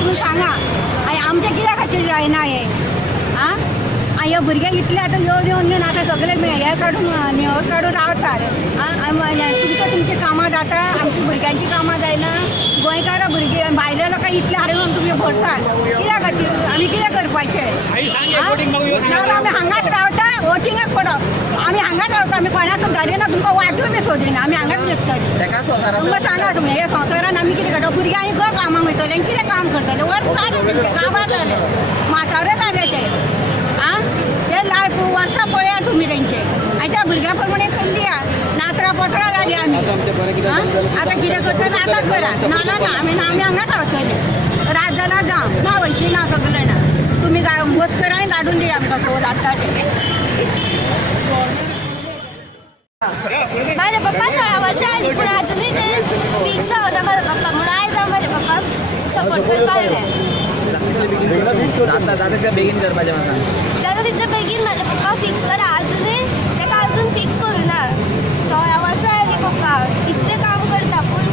तुम्ही सांगा आमच्या कित्या खातीर जायना हे आं हे भुरगे इतले आतां येवन घेवन आतां सगळे हे काडून निवड काडून रावतात तुमची कामां जाता आमची भुरग्यांची कामां जायना गोंयकारा भुरगे भायले लोकांक इतले हाडून तुमी भरतात कित्या खातीर आमी कितें करपाचें नाजाल्यार आमी हांगाच रावता वोटिंगाक पडप आमी हांगाच रावता आमी कोणाक धाडिना तुमकां वाटूय बी सोडिना आमी हांगाच न्हिदतली तुमकां सांगा तुमी हे संवसारान आमी कितें करता भुरग्यांक खंय कामां वयतले कितें काम करतले वर्स जालें तेंचे काबार जाले म्हातारे जाले ते आं ते लायफ वर्सां पळया तुमी तेंचे आनी त्या भुरग्यां प्रमाणे केल्ली नातरां पोतरां जालीं आमी आतां कितें करता आतांच करा नाल्या ना आमी हांगाच रावतली रात जाल्यार जावं ना वयची ना सगळें ना तुमी वच करा आनी धाडून दिया आमकां फोन हाडटा ते माझे पप्पा 16 वर्सां आली पूण आजुनूय ते फिक्स जावना म्हाजो पप्पा म्हणून आयज हांव म्हाज्या पप्पाक सपोर्ट करपाक आयलें जाता बेगीन करपाचें म्हाका जाता तितले बेगीन म्हाजे पप्पा फिक्स करा आजुनूय ताका आजून फिक्स करूना 16 वर्सां आयली पप्पा इतलें काम करता पूण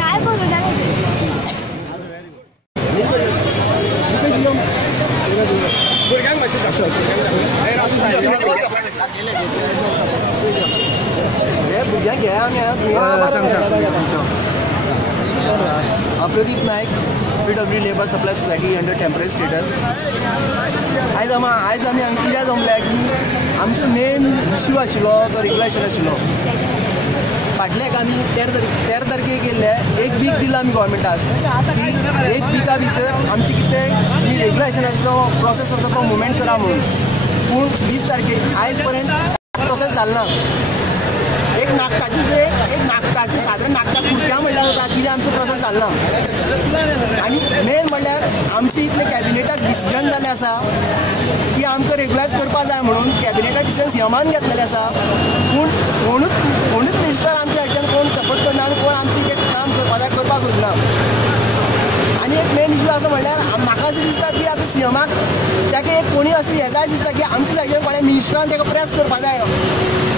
काय करूना प्रदीप नायक PW labour supply society under temporary status आयज आमी हांगा कित्याक जमल्या की आमचो मेन इश्यू आशिल्लो तो रेग्युलेशन आशिल्लो फाटल्याक आमी 13 तारखेक गेल्ले एक वीक दिला आमी गोवोरमेंटाक की एक विका भितर आमचे कितें रेग्युलेशनाचो प्रोसेस आसा तो मुवमेंट करा म्हणून पूण 20 तारखेक आयज पर्यंत प्रोसेस जालना एक नाकटाची सादारण नाकटाक कुर्त्या म्हणल्यार जाता कितें आमचो प्रोसेस जालना आनी मेन म्हणल्यार आमचे इतले कॅबिनेटाक डिसिजन जाल्लें आसा की आमकां रेग्युलायज करपा जाय म्हणून कॅबिनेटाक डिसिजन सीएमान घेतलेलें आसा पूण कोणूच मिनिस्टर आमच्या हाच्यान कोण सपोर्ट करना आनी कोण आमचें तें काम करपा जाय करपाक सोदना आनी एक मेन इश्यू आसा म्हणल्यार म्हाका अशें दिसता की आतां सीएमाक ताका एक कोणी अशें हें जाय दिसता की आमच्या सायडीन कोणा मिनिस्टरान ताका प्रेस करपा जाय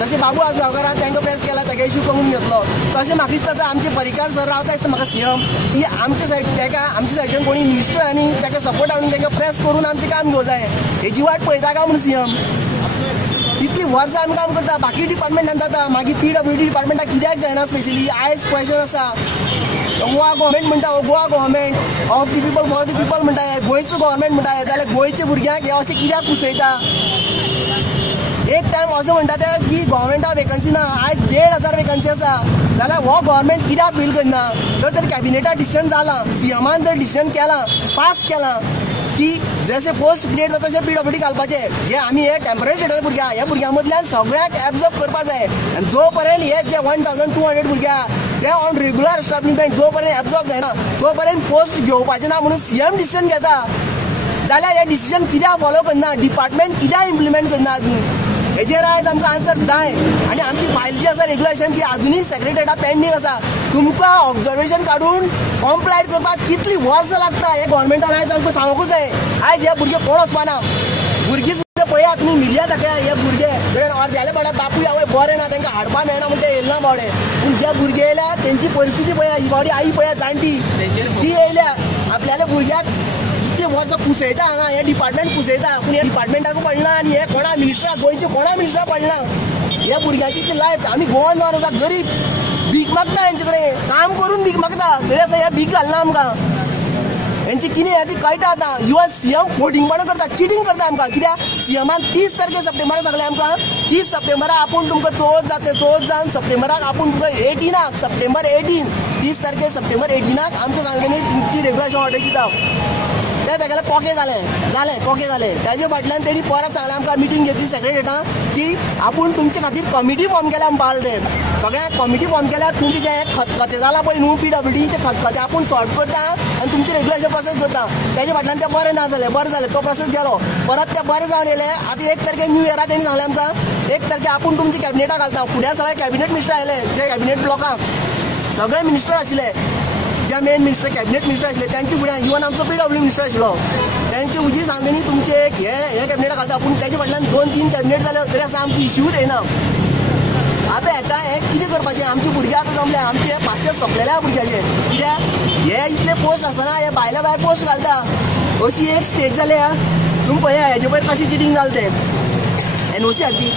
जशें बाबू आजगांवकारान तांकां प्रेस केला ताका इश्यू करून घेतलो तशें म्हाका दिसता आमचे परिकार सर रावता दिसता म्हाका सीएम की आमच्या सायडीन कोणी मिनिस्टर आनी ताका सपोर्ट हाडून तांकां प्रेस करून आमचें काम घेवं जाय हेजी वाट पळयता काय म्हणून सीएम इतली वर्सां आमी काम करता बाकी डिपार्टमेंटान जाता मागीर PWD डिपार्टमेंटाक कित्याक जायना स्पेशली आयज क्वेश्चन आसा गोवा गव्हर्मेंट म्हणटा Goa government of the people for the people म्हणटा गोंयचो गव्हर्मेंट म्हणटा जाल्यार गोंयच्या भुरग्यांक हे अशें कित्याक कुसयता एक टायम असं म्हणटा ते की गव्हर्मेंटा वेकन्सी ना आयज 1,500 वेकन्सी आसा जाल्यार हो गव्हर्मेंट कित्याक फील करना तर कॅबिनेटा डिसिजन जाला सीएमान जर डिसिजन केला पास केला की जशे पोस्ट क्रिएट जाता तशें PWD घालपाचे जे आमी हे टेम्पररी स्टेटस भुरग्यां ह्या भुरग्यां मदल्यान सगळ्यांक एब्जॉर्ब करपा जाय आनी जो पर्यंत हे जे 1200 भुरग्यां ते ऑन रेग्युलर स्टाफिंग जो पर्यंत एब्जॉर्ब जायना तो पर्यंत पोस्ट घेवपाचे ना म्हणून सीएम डिसिजन घेता जाल्यार हे डिसिजन कित्याक फॉलो करना डिपार्टमेंट कित्याक इम्प्लिमेंट करना अजून हेजेर आयज आमकां आन्सर जाय आनी आमची फायल जी आसा रेग्युलेशन ती अजुनूय सेक्रेटरेटाक पेंडींग आसा तुमकां ऑब्जर्वेशन काडून कॉम्प्लायड करपाक कितली वर्सां लागता हे गव्हर्मेंटान आयज आमकां सांगूंकूच जाय आयज हे भुरगे कोण वचपाना भुरगीं सुद्दां पळया तुमी मिडिया दाखया हे भुरगे अर्द्याले बाबडे बापूय आवय बरें ना तांकां हाडपा मेळना म्हणून ते येयले ना बावडे पूण जे भुरगे येयल्या तेंची परिस्थिती पळया ही बावडी आई पळया जाणटी ती येयल्या आपल्याल्या भुरग्याक इतली वर्सां पुसयता हांगा हे डिपार्टमेंट पुसयता पूण हे डिपार्टमेंटाकूय पडना आनी हे कोणा मिनिस्टराक गोंयच्या कोणा मिनिस्टराक पडना ह्या भुरग्याची ती लायफ आमी गोवान जावन आसा गरीब भीक मागता हेंचे कडेन काम करून भीक मागता तरी आसा हे भीक घालना आमकां हेंची कितें हें ती कळटा आतां इवन सीएम खोटिंगपणां करता चिटींग करता आमकां कित्याक सीएमान 30 तारखे सप्टेंबराक सांगलें आमकां 30 सप्टेंबराक आपूण तुमकां चवथ जावन सप्टेंबराक आपूण तुमकां 18 सप्टेंबर 18 30 तारखे सप्टेंबर 18 आमकां सांगलें न्ही तुमची रेग्युलेशन ऑर्डर दिता तेगेले पोके जाले पोके जाले त्याच्या फाटल्यान तेणी परत सांगलें आमकां मिटींग घेतली सेक्रेटरेटान की आपूण तुमचे खातीर कमिटी फॉर्म केल्या बाळदे सगळ्या कमिटी फॉर्म केल्या तुमचे जे खतखते जाला पळय न्हू PWD ते खतखते आपूण सॉर्ट करता आनी तुमचे रेग्युलेशन प्रोसेस करता त्याच्या फाटल्यान ते बरें ना जालें बरें जालें तो प्रोसेस गेलो परत ते बरें जावन येयले आतां 1 तारखेक न्यू इयरा तेणी सांगलें आमकां 1 तारखेक आपूण तुमची कॅबिनेटाक घालता फुडें सगळे कॅबिनेट मिनिस्टर आयले जे कॅबिनेट ब्लॉकाक सगळे मिनिस्टर आशिल्ले जे मेन मिनिस्टर कॅबिनेट मिनिस्टर आशिल्ले त्यांचे फुडें इवन आमचो PWD मिनिस्टर आशिल्लो त्यांची उजी सांगलेनी तुमचे हे कॅबिनेटाक घालता पूण त्याच्या फाटल्यान 2-3 कॅबिनेट जाले तरी आसा आमची इश्यूच येना आतां हेका हे कितें करपाचें आमची भुरगीं आतां जमल्या आमचे हे 500 सोंपलेल्या भुरग्याचे कित्याक हे इतले पोस्ट आसतना हे भायल्या भायर पोस्ट घालता अशी एक स्टेज जाली हा तुमी पळया हेजे पयर कशी चिटींग जालें तें NOC हाडटी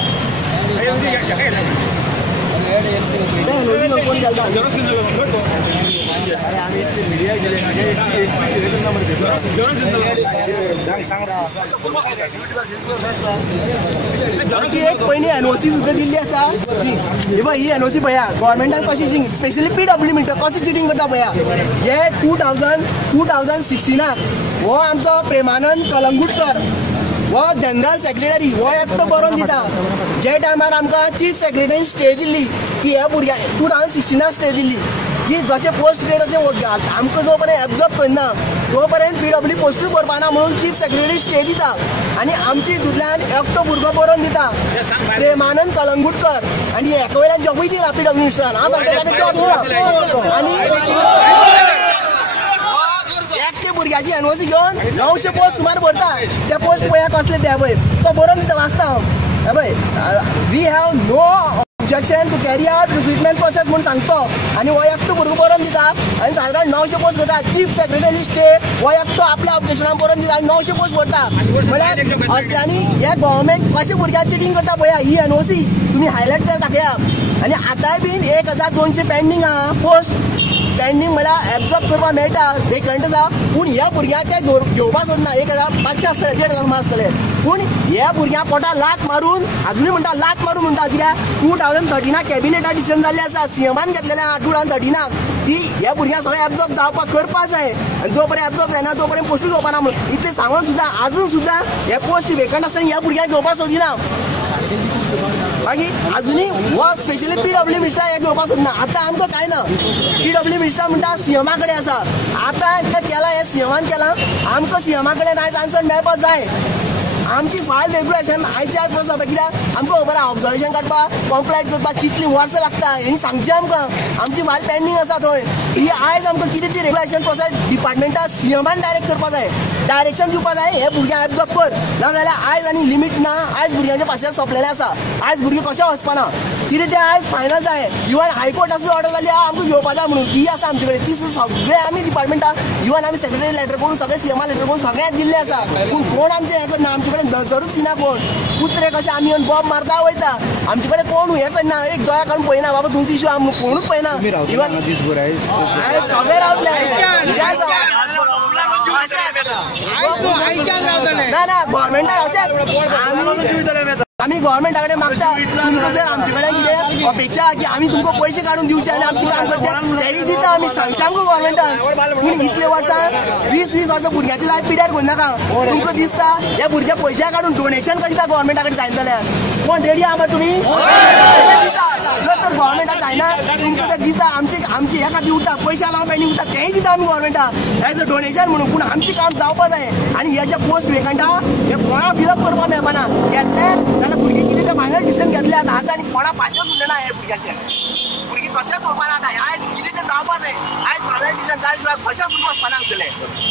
कोण घालता अशी एक पहिली NOC सुद्धा दिल्ली आसा ही NOC पळया गव्हर्मेंटान कशी स्पेशली PWD म्हणटा कशी चिटींग करता पळया हे 2016 हो आमचो प्रेमानंद कलंगुटकर वो जनरल सेक्रेटरी वो एकटो बरोवन दिता जे टायमार आमकां चीफ सेक्रेटरीन स्टे दिल्ली की हे भुरग्या 2016 स्टे दिल्ली की जशें पोस्ट ग्रेडाचे आमकां जो पर्यंत एब्जॉर्ब करना तो पर्यंत PWD पोस्टूय करपाना म्हणून चीफ सेक्रेटरी स्टे दिता आनी आमच्या हितूंतल्यान एकटो भुरगो बरोवन दिता प्रेमानंद कलंगुटकर आनी हेका वयल्यान जॉबूय दिला PWD मिनिस्टरान हांव सांगता ताका जॉब दिला आनी एकटे भुरग्याची NOC घेवन 900 पोस्ट सुमार भरता ते पोस्ट पळया कसले ते पळय तो बरोवन दिता वाचता हांव पळय we have no objection to carry out recruitment process म्हणून सांगतो आनी हो एकटो भुरगो बरोवन दिता आनी सादारण 900 पोस्ट घेता चीफ सेक्रेटरी स्टे हो एकटो आपल्या ऑब्जेक्शनान बरोवन दिता आनी 900 पोस्ट भरता म्हळ्यार असल्यांनी हे गव्हर्मेंट कशें भुरग्यां चिटींग करता पळया ही NOC तुमी हायलायट करून दाखया आनी आतांय बीन 1200 पेंडींग आहा पोस्ट पेंडींग म्हळ्यार एब्जॉर्ब करपाक मेळटा वेकंट आसा पूण ह्या भुरग्यांक ते घेवपाक सोदना 1500 आसतले 1500 सुमार आसतले पूण ह्या भुरग्यांक पोटा लात मारून अजुनूय म्हणटा लात मारून म्हणटा कित्याक 2013 कॅबिनेटान डिसिजन जाल्लें आसा CMान घेतलेलें आहा 2013 की ह्या भुरग्यांक सगळें एब्जॉर्ब जावपाक करपाक जाय आनी जो पर्यंत एब्जॉर्ब जायना तो पर्यंत पोस्टूय घेवपाना म्हणून इतलें सांगून सुद्दां आजून सुद्दां हे पोस्ट वेकंट आसतना ह्या भुरग्यांक घेवपाक सोदिना मागीर अजुनूय हो स्पेशली PWD मिनिस्टर हे घेवपाक सोदना आतां आमकां कांय ना PWD मिनिस्टर म्हणटा CMा कडेन आसा आतां केला हे CMान केलां आमकां CMा कडेन आयज आन्सर मेळपाक जाय आमची फायल रेग्युलेशन आयच्या आज प्रोसेस कित्याक आमकां खबर आहा ऑब्जर्वेशन काडपाक कॉम्प्लायट करपाक कितली वर्सां लागता हेणी सांगचें आमकां आमची फायल पेंडींग आसा थंय ही आयज आमकां कितें ती रेग्युलेशन प्रोसेस डिपार्टमेंटान CMान डायरेक्ट करपाक जाय डायरेक्शन दिवपाक जाय हे भुरग्यांक एब्जॉर्ब कर नाजाल्यार आयज आनी लिमीट ना आयज भुरग्यांचे पासियेंस सोंपलेले आसा आयज भुरगीं कशें वचपाना कितें तें आयज फायनल जाय इवन हायकोर्टाची ऑर्डर जाली आमकां घेवपाक जाय म्हणून ती आसा आमचे कडेन ती सगळे आमी डिपार्टमेंटाक इवन आमी सेक्रेटरी लेटर करून सगळे CMा लेटर करून सगळ्यांक दिल्ले आसा पूण कोण आमचे हें करना आमचे कडेन नजरूच दिना कोण कुत्रे कशें आमी येवन बॉब मारता वयता आमचे कडेन कोण हें करना एक गोंया काडून पळयना बाबा तुमचो इशू आमकां कोणूच पळयना इवन सगळे रावतले ना ना गव्हर्मेंटान अशें आमी गव्हर्मेंटा कडेन मागता तुमकां जर आमचे कडेन कितें अपेक्षा आहा की आमी तुमकां पयशे काडून दिवचे आनी आमचें काम करचें तेंय दिता आमी सांगता आमकां गव्हर्मेंटान पूण इतले वर्सां 20 वर्सां भुरग्याची लायफ पिड्यार करनाका तुमकां दिसता हे भुरगे पयशे काडून डोनेशन कशें दिता गव्हर्मेंटा कडेन जायना जाल्यार कोण रेडी आहा मरे तुमी जर तर गव्हर्मेंटाक जायना तुमकां ते दिता आमची हे खातीर उरता पयशे लावन पेंडींग उरता तेंय दिता आमी गव्हर्मेंटाक एज अ डोनेशन म्हणून पूण आमचें काम जावपाक जाय आनी हे जे पोस्ट वेकंटा हे कोणा फिलअप करपाक मेळपाना घेतले जाल्यार भुरगीं कितें ते फायनल डिसिजन घेतले आतां आनी कोणा पाशेच उरले ना हे भुरग्याचे भुरगीं कशेंच दवरपाना आतां आयज कितें तें जावपाक जाय आयज फायनल डिसिजन जाय जाल्यार कशेंच भुरगीं वचपाना आसतले